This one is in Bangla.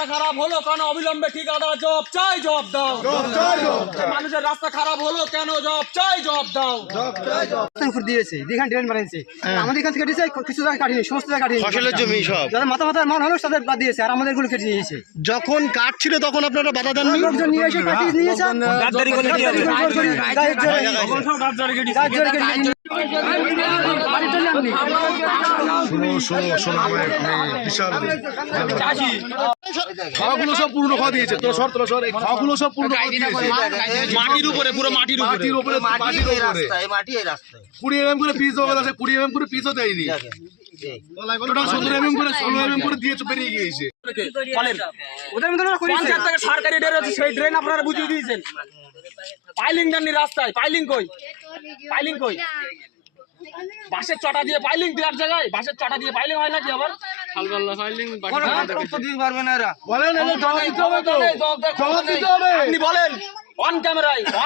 রাস্তা খারাপ হলো কেন অবিলম্বে ঠিকাদার জব চাই জব দাও মানুষের রাস্তা খারাপ হলো কেন জব চাই জব দাও দিয়েছে যেখানে ড্রেন বানিয়েছে আমাদের এখান থেকে দিয়েছে কিছু জায়গায় কাটিয়ে সমস্ত জায়গায় কাটিয়ে ফসলের জমি সব যারা মাথা মাথার মাল হলো তাদের বাদ দিয়েছে আর আমাদেরগুলো কেটে নিয়েছে যখন কাঠ ছিল তখন আপনারা বাধা দেননি লোকজন নিয়ে এসে কাটিয়ে নিয়েছে গাদ্দারি করে জোর জোরে গায়ের জোরে কেটে নিয়ে- বাড়ির জন্য আপনি শোনো শোনো শোনো আমার আমি বিশাল খাওয়াগুলো সব পূর্ণ খাওয়া দিয়েছে। তো সর তোলা সর খাওয়াগুলো সব পূর্ণ খাওয়া দিয়েছে। মাটির উপরে পুরো মাটির মাটির উপরে মাটির উপরে। কুড়ি এম করে পিস দেওয়া আছে কুড়ি এম করে পিসও দেয়নি। টোটাল সতেরো এম করে ষোলো এম করে দিয়েছে বেরিয়ে গিয়েছে। ওদের মধ্যে পঞ্চায়েত থেকে সরকারি ড্রেন আছে সেই ড্রেন আপনারা বুঝিয়ে দিয়েছেন। পাইলিং দেননি রাস্তায় পাইলিং কই? পাইলিং কই? বাসের চটা দিয়ে পাইলিং দেওয়ার জায়গায়? বাসের চটা দিয়ে পাইলিং হয় নাকি আবার? বলেন জবাব দিতে হবে আপনি বলেন অন ক্যামেরায়